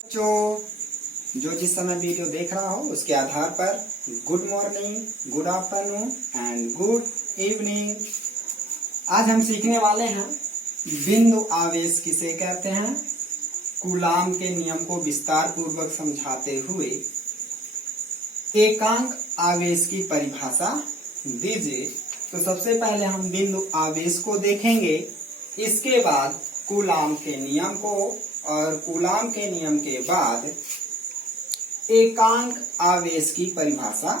जो जिस समय वीडियो देख रहा हो उसके आधार पर good morning, good afternoon and good evening. आज हम सीखने वाले हैं बिंदु आवेश किसे कहते हैं। कूलाम के नियम को विस्तार पूर्वक समझाते हुए एकांक आवेश की परिभाषा दीजिए। तो सबसे पहले हम बिंदु आवेश को देखेंगे, इसके बाद कूलाम के नियम को, और कूलाम के नियम के बाद एकांक आवेश की परिभाषा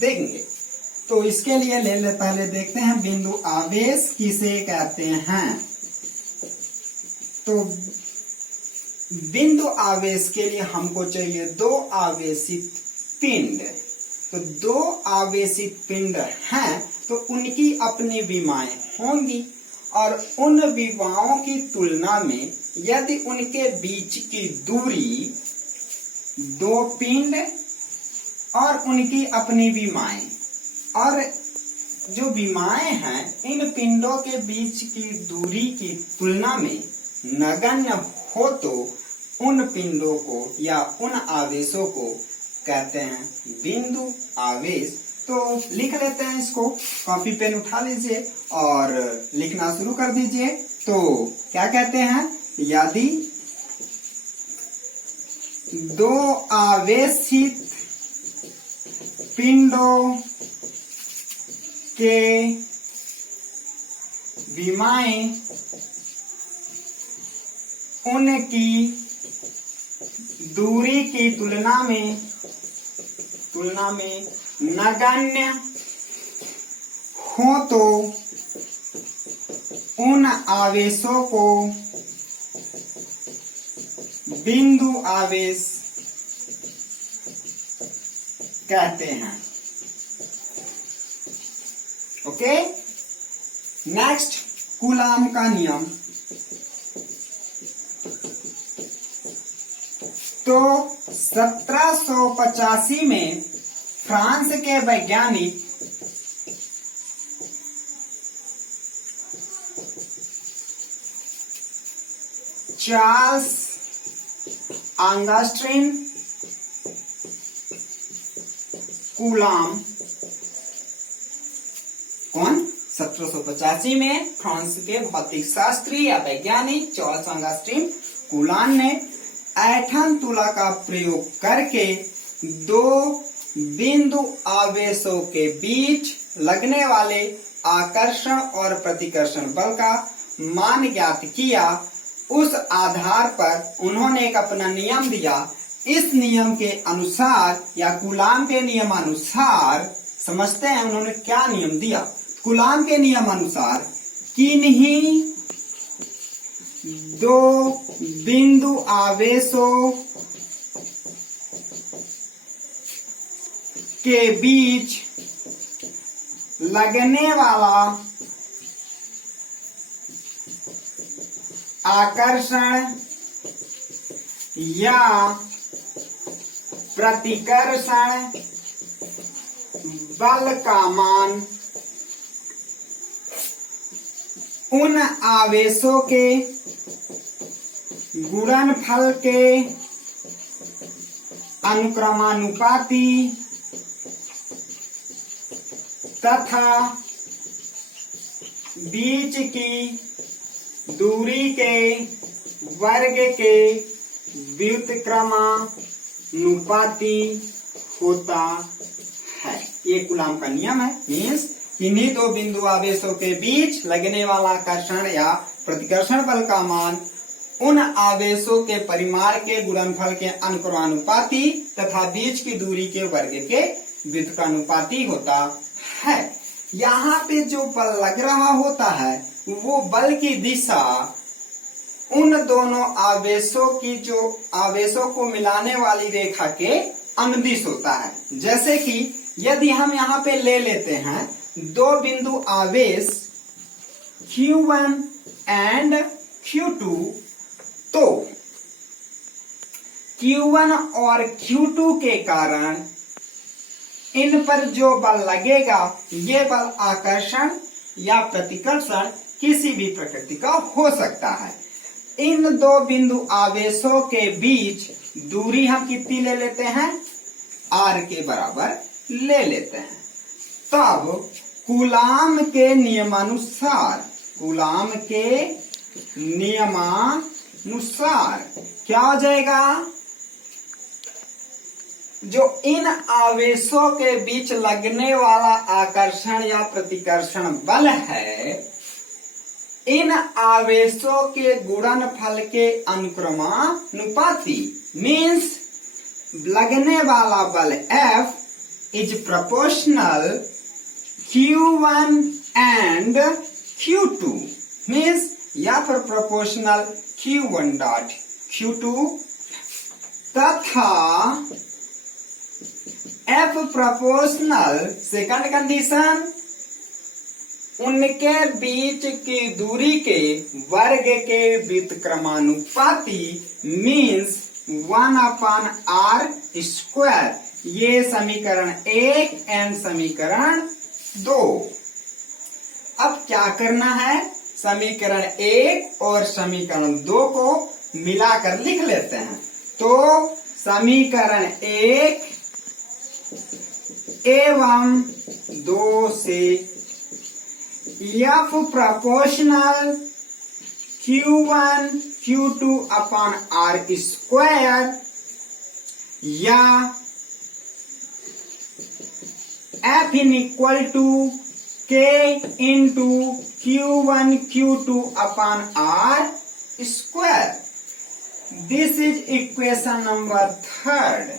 देखेंगे। तो इसके लिए पहले देखते हैं बिंदु आवेश किसे कहते हैं। तो बिंदु आवेश के लिए हमको चाहिए दो आवेशित पिंड। तो दो आवेशित पिंड हैं तो उनकी अपनी विमाएं होंगी, और उन विमाओं की तुलना में यदि उनके बीच की दूरी दो पिंड और उनकी अपनी विमाएं, और जो विमाएं हैं इन पिंडों के बीच की दूरी की तुलना में नगण्य हो तो उन पिंडों को या उन आवेशों को कहते हैं बिंदु आवेश। तो लिख लेते हैं इसको, कॉपी पेन उठा लीजिए और लिखना शुरू कर दीजिए। तो क्या कहते हैं, यदि दो आवेशित पिंडों के विमाएं उनकी दूरी की तुलना में नगण्य हो तो उन आवेशों को बिंदु आवेश कहते हैं। ओके, नेक्स्ट कूलाम का नियम। तो 1785 में फ्रांस के वैज्ञानिक चार्ल्स एंगस्ट्रीम कूलाम, कौन 1785 में फ्रांस के भौतिक शास्त्री या वैज्ञानिक चार्ल्स एंगस्ट्रीम कूलाम ने ऐंठन तुला का प्रयोग करके दो बिंदु आवेशों के बीच लगने वाले आकर्षण और प्रतिकर्षण बल का मान ज्ञात किया। उस आधार पर उन्होंने एक अपना नियम दिया। इस नियम के अनुसार या कूलाम के नियम अनुसार, समझते हैं उन्होंने क्या नियम दिया। कूलाम के नियम अनुसार किन्हीं दो बिंदु आवेशों के बीच लगने वाला आकर्षण या प्रतिकर्षण बल का मान उन आवेशों के गुणनफल के अनुक्रमानुपाती तथा बीच की दूरी के वर्ग के व्युत्क्रमानुपाती होता है। ये कूलाम का नियम है। मीन्स किन्हीं दो बिंदु आवेशों के बीच लगने वाला आकर्षण या प्रतिकर्षण बल का मान उन आवेशों के परिमाण के गुणनफल के अनुक्रमानुपाती तथा बीच की दूरी के वर्ग के व्युत्क्रमानुपाती होता है। यहाँ पे जो बल लग रहा होता है वो बल की दिशा उन दोनों आवेशों की, जो आवेशों को मिलाने वाली रेखा के अनुदिश होता है। जैसे कि यदि हम यहाँ पे ले लेते हैं दो बिंदु आवेश Q1 एंड Q2, तो Q1 और Q2 के कारण इन पर जो बल लगेगा ये बल आकर्षण या प्रतिकर्षण किसी भी प्रकृति का हो सकता है। इन दो बिंदु आवेशों के बीच दूरी हम कितनी ले लेते हैं, r के बराबर ले लेते हैं। तब कूलाम के नियमानुसार क्या हो जाएगा, जो इन आवेशों के बीच लगने वाला आकर्षण या प्रतिकर्षण बल है, इन आवेशों के गुणनफल के अनुक्रमानुपाती, मीन्स लगने वाला बल F is proportional Q1 and Q2, means या फिर प्रोपोर्शनल Q1 डॉट Q2 तथा F प्रोपोर्शनल, सेकंड कंडीशन, उनके बीच की दूरी के वर्ग के व्युत्क्रमानुपाती, मीन्स 1/r²। ये समीकरण 1 एंड समीकरण 2। अब क्या करना है, समीकरण 1 और समीकरण 2 को मिलाकर लिख लेते हैं। तो समीकरण 1 एवं 2 से F proportional Q1 Q2 upon r² या F in equal to K into Q1 Q2 upon r²। This is equation number 3।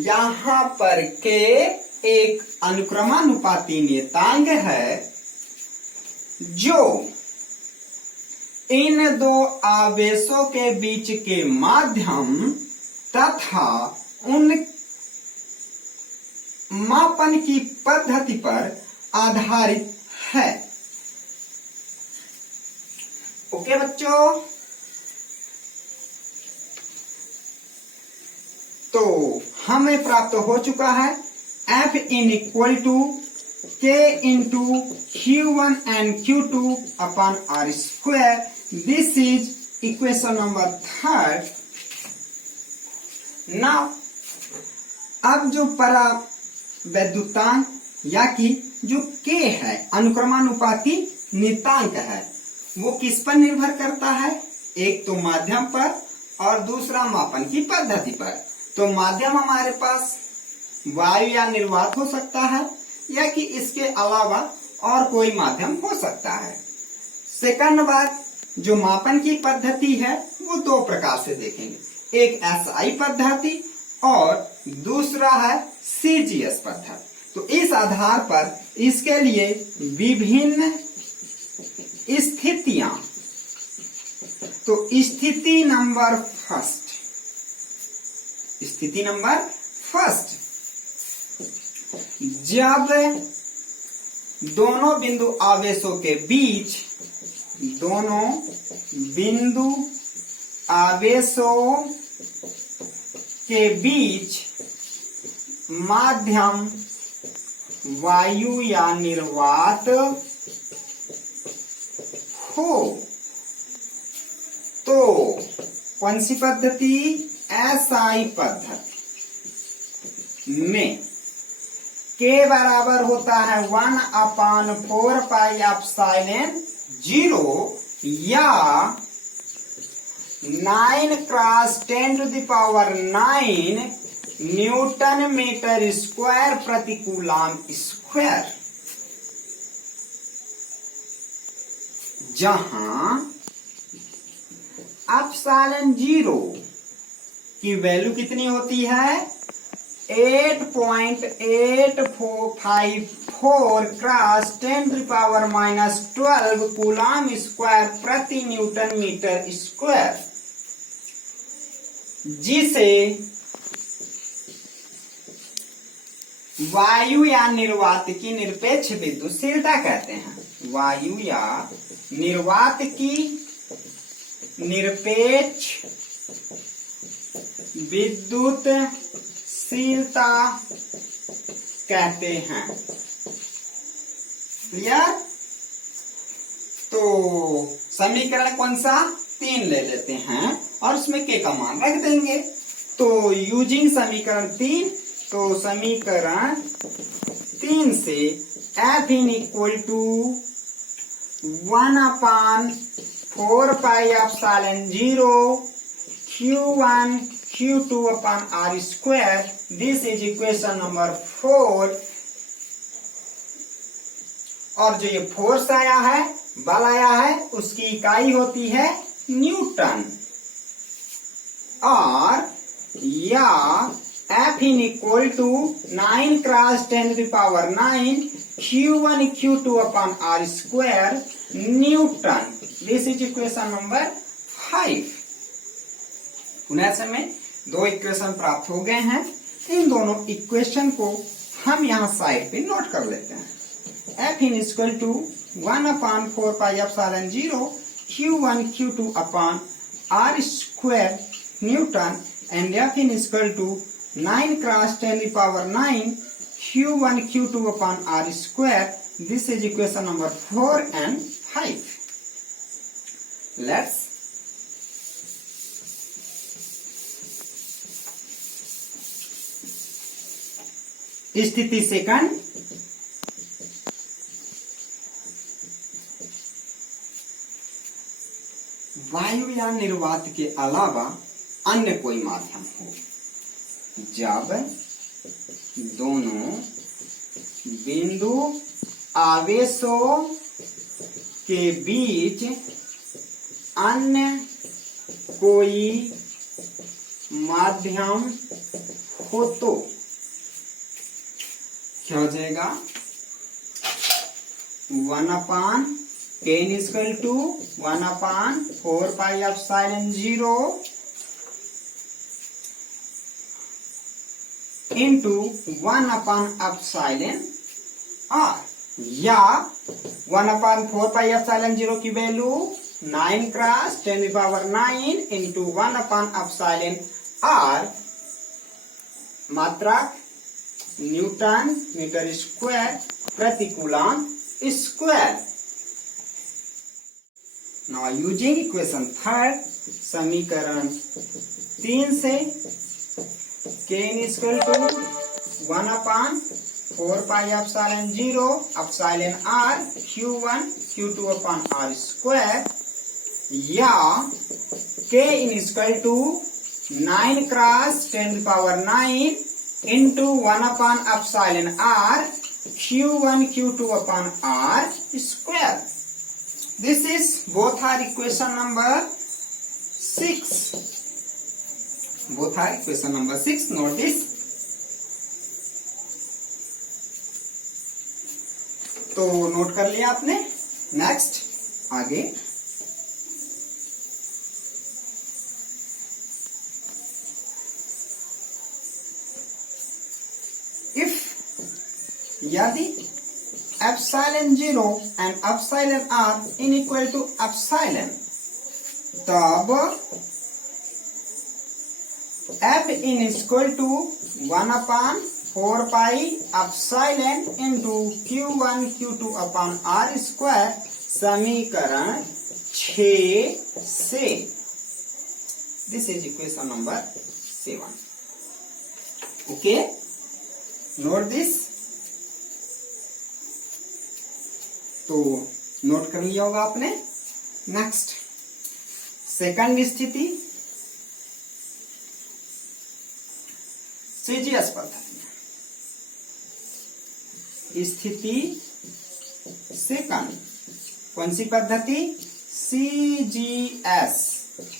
यहां पर K एक अनुक्रमानुपाती नियतांक है जो इन दो आवेशों के बीच के माध्यम तथा उन मापन की पद्धति पर आधारित है। ओके बच्चों, तो हमें प्राप्त हो चुका है F in equal to K into Q1 and Q2 upon r²। This is equation number 3। Now अब जो परावैद्युतांक या कि जो K है, अनुक्रमानुपाती नियतांक है, वो किस पर निर्भर करता है, एक तो माध्यम पर और दूसरा मापन की पद्धति पर। तो माध्यम हमारे पास वायु या निर्वात हो सकता है या कि इसके अलावा और कोई माध्यम हो सकता है। सेकंड बात, जो मापन की पद्धति है वो दो प्रकार से देखेंगे, एक SI पद्धति और दूसरा है CGS पद्धति। तो इस आधार पर इसके लिए विभिन्न स्थितियां, तो स्थिति नंबर फर्स्ट, जब दोनों बिंदु आवेशों के बीच, माध्यम वायु या निर्वात हो, तो कौन सी पद्धति, SI पद्धति में K बराबर होता है 1/4πε0 या 9×10⁹ न्यूटन मीटर स्क्वायर प्रति कूलाम स्क्वायर, जहां ε0 की वैल्यू कितनी होती है, 8.8454 × 10⁻⁻12 कूलाम स्क्वायर प्रति न्यूटन मीटर स्क्वायर, जिसे वायु या निर्वात की निरपेक्ष विद्युतशीलता कहते हैं। वायु या निर्वात की निरपेक्ष विद्युतशीलता कहते हैं। क्लियर? तो समीकरण कौन सा 3 ले लेते हैं और उसमें के का मान रख देंगे। तो यूजिंग समीकरण 3, तो समीकरण 3 से F in equal to 1/4 pi epsilon 0 Q1 Q2 upon R square. This is equation number 4। और जो ये फोर्स आया है, बल आया है, उसकी इकाई होती है न्यूटन। और या F in equal to 9 cross 10⁹ Q1 Q2 upon R square newton. This is equation number 5। पुनः समय 2 इक्वेशन प्राप्त हो गए हैं। इन दोनों इक्वेशन को हम यहाँ साइड पे नोट कर लेते हैं। F in equal to 1/4 pi epsilon 0 Q1 Q2 upon R square newton and F in equal to 9 cross 10⁹ Q1 Q2 upon R square। This is equation number 4 and 5. Let's स्थिति second, वायुयान निर्वात के अलावा अन्य कोई माध्यम हो जब दोनों बिंदु आवेशों के बीच अन्य कोई माध्यम हो तो क्या हो जाएगा? 1/k=1/4 पाई एप्सिलॉन 0 इंटू 1/एप्सिलॉन r, या 1/4 पाई एप्सिलॉन 0 की वैल्यू 9 क्रॉस 10⁹ इंटू 1/एप्सिलॉन r, मात्रक न्यूटन मीटर स्क्वायर प्रति coulomb square. Now using equation 3, समीकरण 3 से k equal to 1/4 pi epsilon 0 epsilon r Q1 Q2 upon R square, या k equal to 9 cross 10⁹ into 1/एप्सिलॉन r Q1 Q2 upon R square. This is both are equation number 6. Both are equation number 6. Note this. तो note कर लिया आपने। Next आगे यदि epsilon 0 and epsilon r in equal to epsilon, तब F in equal to 1/4 pi epsilon into Q1 Q2 upon R square, समीकरण 6 से। This is equation number 7। Okay, note this. तो नोट कर लिया होगा आपने। नेक्स्ट सेकंड स्थिति, सीजीएस पद्धति। स्थिति सेकंड कौन सी पद्धति? सीजीएस।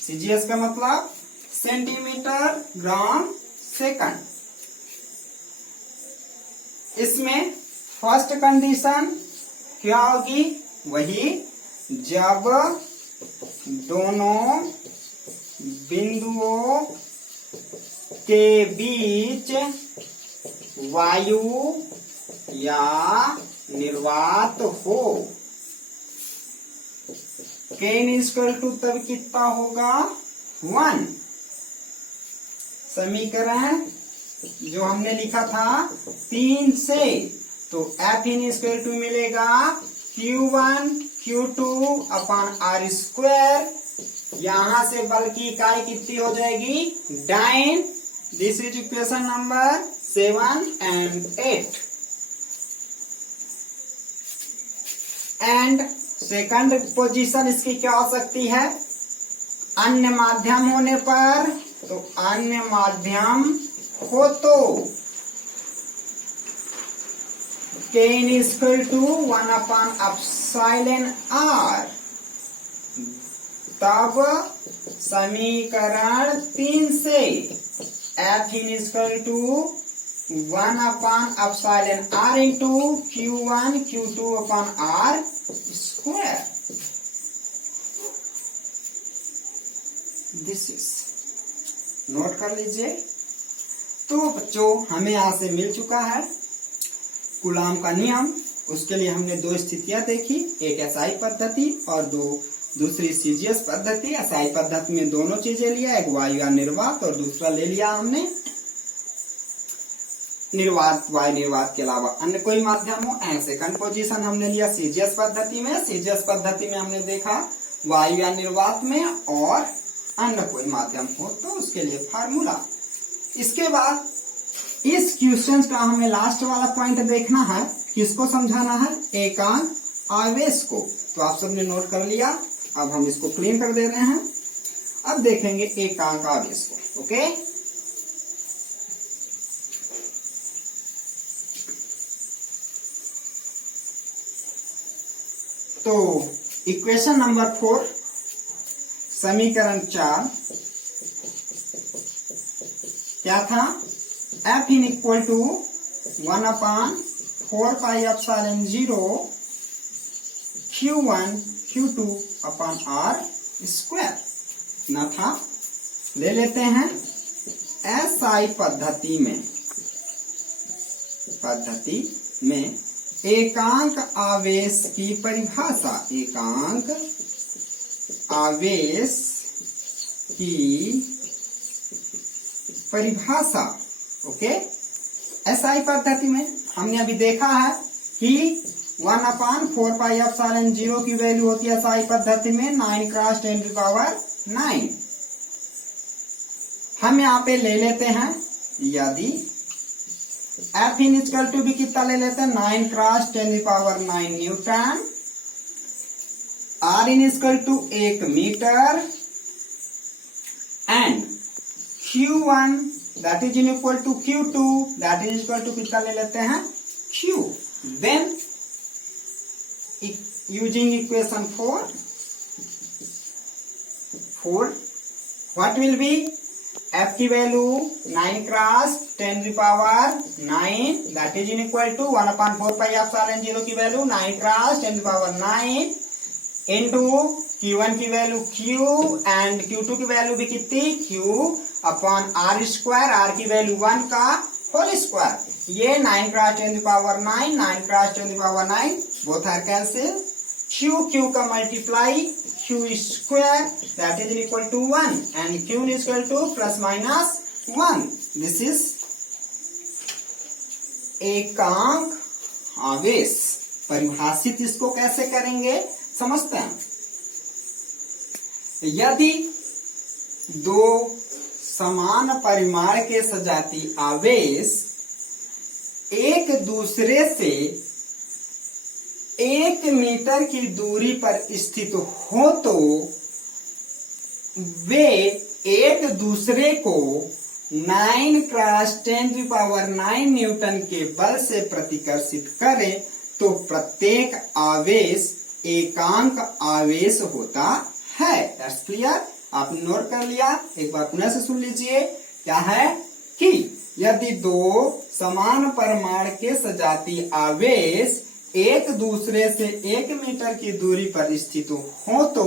सीजीएस का मतलब सेंटीमीटर ग्राम सेकंड। इसमें फर्स्ट कंडीशन क्या होगी? वही जब दोनों बिंदुओं के बीच वायु या निर्वात हो। k इक्वल टू तब कितना होगा? 1। समीकरण जो हमने लिखा था 3 से, तो F इन इक्वल टू मिलेगा Q1 Q2 upon R square, यहां से बल की इकाई कितनी हो जाएगी, dyne. This is equation number 7 and 8। And second position इसकी क्या हो सकती है, अन्य माध्यम होने पर, तो अन्य माध्यम हो तो Kn equal to 1 upon epsilon r, तब समीकरण 3 से F equal to 1 upon epsilon r into Q1 Q2 upon r square. This is, note कर लीजिए। तो बच्चों हमें यहां से मिल चुका है कूलाम का नियम। उसके लिए हमने दो स्थितियां देखी, एक एसआई पद्धति और दूसरी सीजीएस पद्धति। एसआई पद्धति में दोनों चीजें लिया, एक वायुयान निर्वात और दूसरा ले लिया हमने निर्वात, वायु निर्वात के अलावा अन्य कोई माध्यम हो। एंड सेकंड पोजीशन हमने लिया सीजीएस पद्धति में। सीजीएस पद्धति में हमने देखा वायुयान निर्वात में और अन्य कोई माध्यम हो तो उसके लिए फार्मूला। इसके बाद इस क्वेश्चन का हमें लास्ट वाला पॉइंट देखना है, किसको समझाना है, एकांक आवेश को। तो आप सबने नोट कर लिया, अब हम इसको क्लीन कर दे रहे हैं। अब देखेंगे एकांक आवेश को। ओके, तो इक्वेशन नंबर 4, समीकरण 4 क्या था, F in equal to 1 upon 4 pi epsilon 0 Q1 Q2 upon R square ना था। ले लेते हैं एसआई पद्धति में एकांक आवेश की परिभाषा, एकांक आवेश की परिभाषा। ओके, एसआई पद्धति में हमने अभी देखा है कि 1 अपॉन 4 पाई एप्सिलॉन 0 की वैल्यू होती है एसआई पद्धति में 9 क्रॉस 10 की पावर 9। हम यहाँ पे ले लेते हैं, यदि F इन इक्वल टू भी कितना ले लेते हैं, 9 क्रॉस 10 की power 9 newton. R in equal to 1 metre and Q1 that is equal to Q2 that is equal to कितना ले लेते हैं, Q। Then using equation 4 what will be, F की वैल्यू 9 क्रॉस 10 की power 9 that is equal to 1 upon 4 pi epsilon 0 की value 9 cross 10 की power 9 into Q1 की value Q and Q2 की वैल्यू भी कितनी, Q upon R square, R की value 1 का होल स्क्वायर। ये 9 क्रॉस 10 की पावर 9, 9 क्रॉस 10 की power 9 both R cancel. Q का multiply Q square that is equal to 1 and Q is equal to plus minus 1। This is एकांक आवेश। परिभाषित इसको कैसे करेंगे समझते हैं। यदि दो समान परिमाण के सजातीय आवेश एक दूसरे से 1 मीटर की दूरी पर स्थित हो तो वे एक दूसरे को 9 क्रॉस 10 की पावर 9 न्यूटन के बल से प्रतिकर्षित करें तो प्रत्येक आवेश एकांक आवेश होता है। दैट्स क्लियर, आपने नोट कर लिया। एक बार पुनः से सुन लीजिए, क्या है कि यदि दो समान परिमाण के सजातीय आवेश एक दूसरे से 1 मीटर की दूरी पर स्थित हो तो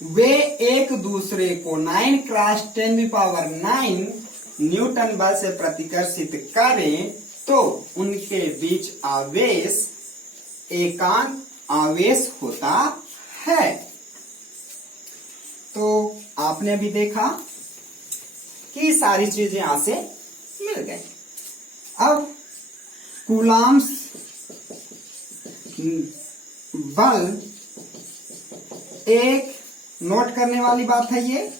वे एक दूसरे को 9 क्रॉस 10 की पावर 9 न्यूटन बल से प्रतिकर्षित करें तो उनके बीच आवेश एकांक आवेश होता है। तो आपने अभी देखा कि सारी चीजें यहां से मिल गई। अब कूलाम्स बल एक, नोट करने वाली बात है ये,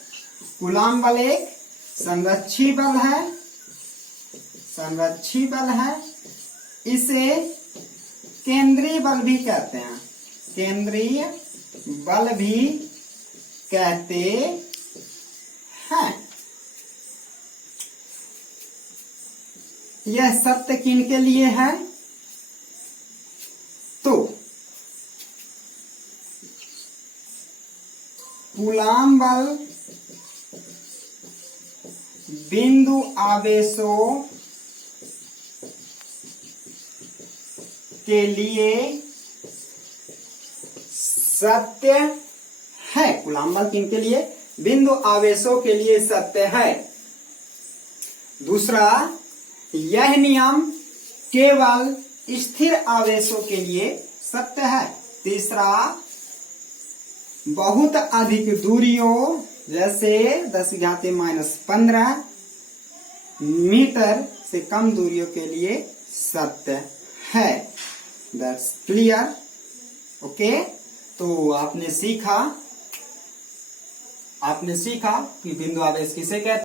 कूलाम बल एक संरक्षी बल है, संरक्षी बल है। इसे केंद्रीय बल भी कहते हैं, केंद्रीय बल भी कहते हैं। यह सत्य किनके लिए है? तो कूलाम बल बिंदु आवेशों के लिए सत्य है। कूलाम बल किनके लिए? बिंदु आवेशों के लिए सत्य है। दूसरा, यह नियम केवल स्थिर आवेशों के लिए सत्य है। तीसरा, बहुत अधिक दूरियों जैसे 10⁻⁻15 मीटर से कम दूरियों के लिए सत्य है। That's clear. ओके, तो आपने सीखा कि बिंदु आवेश किसे कहते हैं।